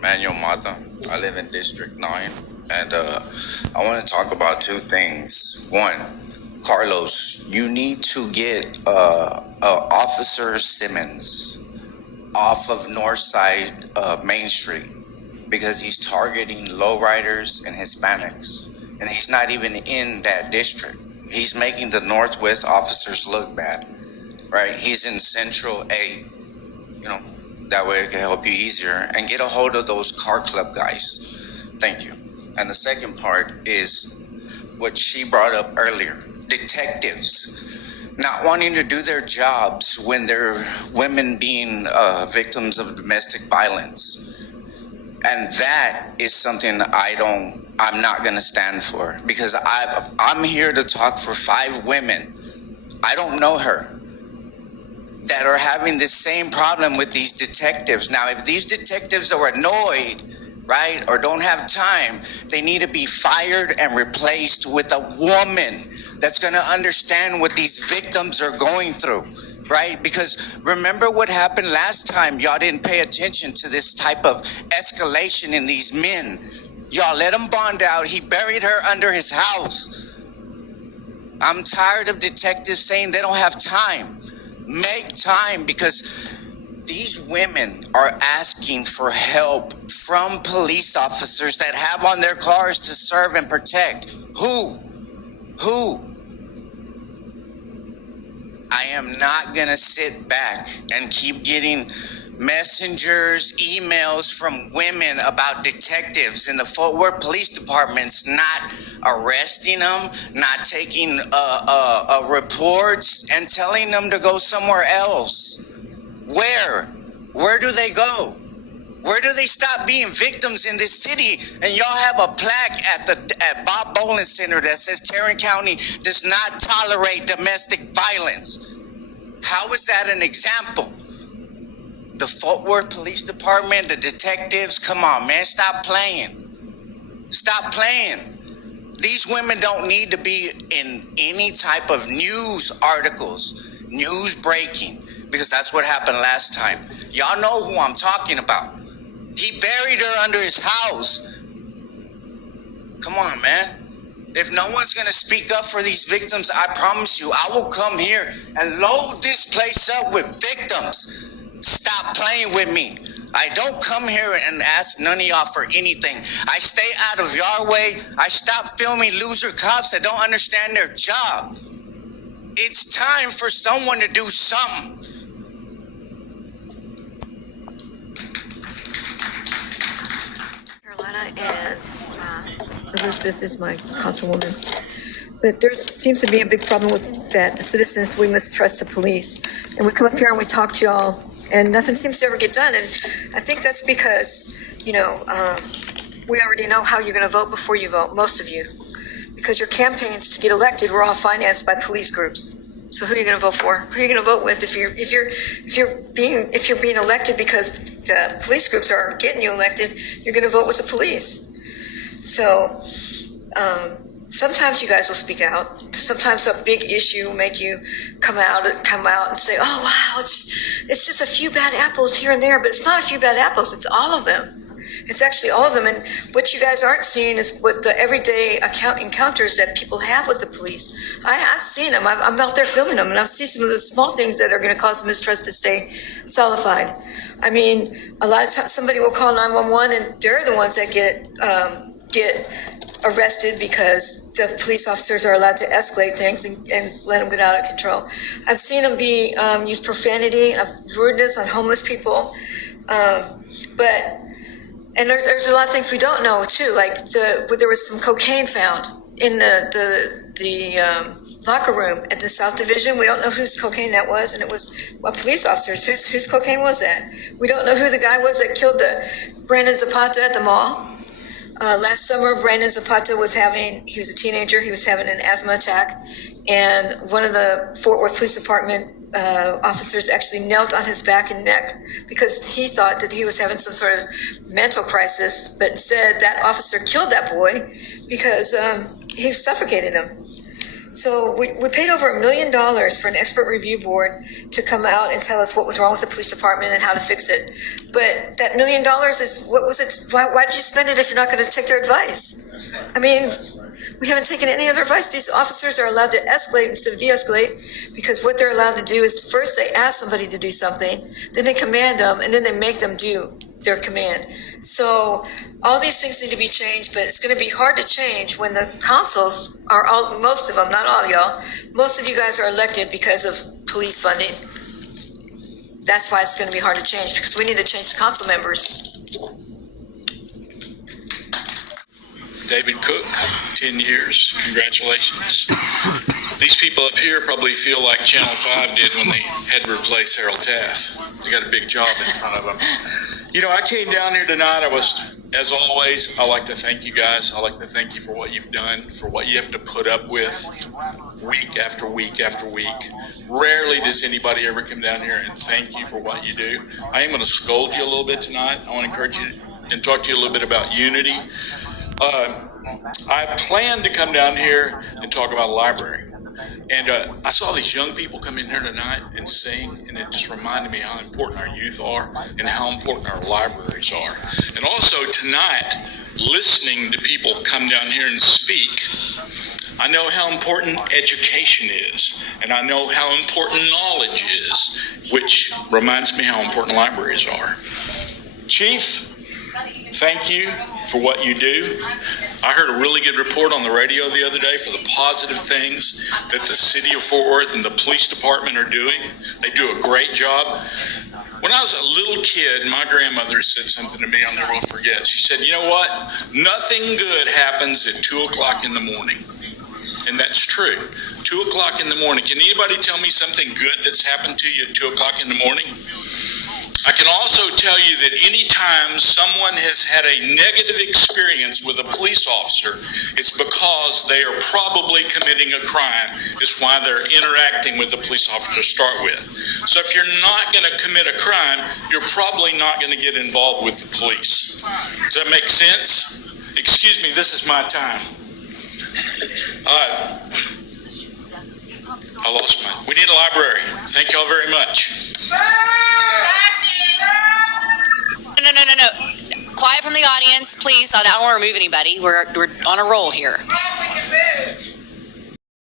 Manuel Mata. I live in District 9, and I want to talk about two things. One, Carlos, you need to get Officer Simmons off of Northside Main Street because he's targeting lowriders and Hispanics, and he's not even in that district. He's making the Northwest officers look bad, right? He's in Central A, you know, that way it can help you easier, and get a hold of those car club guys. Thank you. And the second part is what she brought up earlier, detectives not wanting to do their jobs when they're women being victims of domestic violence. And that is something I'm not going to stand for, because I'm here to talk for 5 women. I don't know her, that are having the same problem with these detectives. Now, if these detectives are annoyed, right, or don't have time, they need to be fired and replaced with a woman that's going to understand what these victims are going through, right? Because remember what happened last time. Y'all didn't pay attention to this type of escalation in these men. Y'all let him bond out. He buried her under his house. I'm tired of detectives saying they don't have time. Make time, because these women are asking for help from police officers that have on their cars to serve and protect. Who? I am not gonna sit back and keep getting messengers, emails from women about detectives in the Fort Worth Police Department's not arresting them, not taking reports, and telling them to go somewhere else. Where do they go? Where do they stop being victims in this city? And y'all have a plaque at Bob Bolin Center that says Tarrant County does not tolerate domestic violence. How is that an example? The Fort Worth Police Department, the detectives, come on, man, stop playing. Stop playing. These women don't need to be in any type of news articles, news breaking, because that's what happened last time. Y'all know who I'm talking about. He buried her under his house. Come on, man. If no one's going to speak up for these victims, I promise you, I will come here and load this place up with victims. Stop playing with me. I don't come here and ask none of y'all for anything. I stay out of your way. I stop filming loser cops that don't understand their job. It's time for someone to do something. Carolina, and Elizabeth is my councilwoman. But there seems to be a big problem with that. The citizens, we mistrust the police. And we come up here and we talk to y'all, and nothing seems to ever get done. And I think that's because, we already know how you're going to vote before you vote, most of you. Because your campaigns to get elected were all financed by police groups. So who are you going to vote for? Who are you going to vote with if you're being elected because the police groups are getting you elected? You're going to vote with the police. So sometimes you guys will speak out. Sometimes a big issue will make you come out and say, "Oh wow, it's just a few bad apples here and there," but it's not a few bad apples. It's all of them. It's actually all of them. And what you guys aren't seeing is what the everyday encounters that people have with the police. I've seen them. I'm out there filming them, and I've seen some of the small things that are going to cause mistrust to stay solidified. I mean, a lot of times somebody will call 911, and they're the ones that get arrested because the police officers are allowed to escalate things and let them get out of control. I've seen them use profanity and rudeness on homeless people, and there's a lot of things we don't know too. Like there was some cocaine found in the locker room at the South Division. We don't know whose cocaine that was, and it was police officers. Whose cocaine was that? We don't know who the guy was that killed Brandon Zapata at the mall. Last summer, Brandon Zapata he was a teenager. He was having an asthma attack, and one of the Fort Worth Police Department officers actually knelt on his back and neck because he thought that he was having some sort of mental crisis, but instead that officer killed that boy because he suffocated him. So we paid over $1 million for an expert review board to come out and tell us what was wrong with the police department and how to fix it. But that $1 million is, what was it? Why did you spend it if you're not going to take their advice? I mean, we haven't taken any other advice. These officers are allowed to escalate instead of de-escalate, because what they're allowed to do is first they ask somebody to do something, then they command them, and then they make them do their command. So all these things need to be changed, but it's going to be hard to change when the councils are all, most of them, not all y'all, most of you guys are elected because of police funding. That's why it's going to be hard to change, because we need to change the council members. David Cook, 10 years. Congratulations. These people up here probably feel like Channel 5 did when they had to replace Harold Taft. They got a big job in front of them. You know, I came down here tonight. As always, I like to thank you guys. I like to thank you for what you've done, for what you have to put up with week after week after week. Rarely does anybody ever come down here and thank you for what you do. I am going to scold you a little bit tonight. I want to encourage you and talk to you a little bit about unity. I plan to come down here and talk about a library. And I saw these young people come in here tonight and sing, and it just reminded me how important our youth are and how important our libraries are. And also tonight, listening to people come down here and speak, I know how important education is, and I know how important knowledge is, which reminds me how important libraries are. Chief, thank you for what you do. I heard a really good report on the radio the other day for the positive things that the city of Fort Worth and the police department are doing. They do a great job. When I was a little kid, my grandmother said something to me I'll never forget. She said, you know what? Nothing good happens at 2 o'clock in the morning. And that's true. 2 o'clock in the morning. Can anybody tell me something good that's happened to you at 2 o'clock in the morning? I can also tell you that anytime someone has had a negative experience with a police officer, it's because they are probably committing a crime. It's why they're interacting with the police officer to start with. So if you're not going to commit a crime, you're probably not going to get involved with the police. Does that make sense? Excuse me, this is my time. I lost mine. We need a library. Thank y'all very much. No. Quiet from the audience, please. I don't want to remove anybody. We're on a roll here.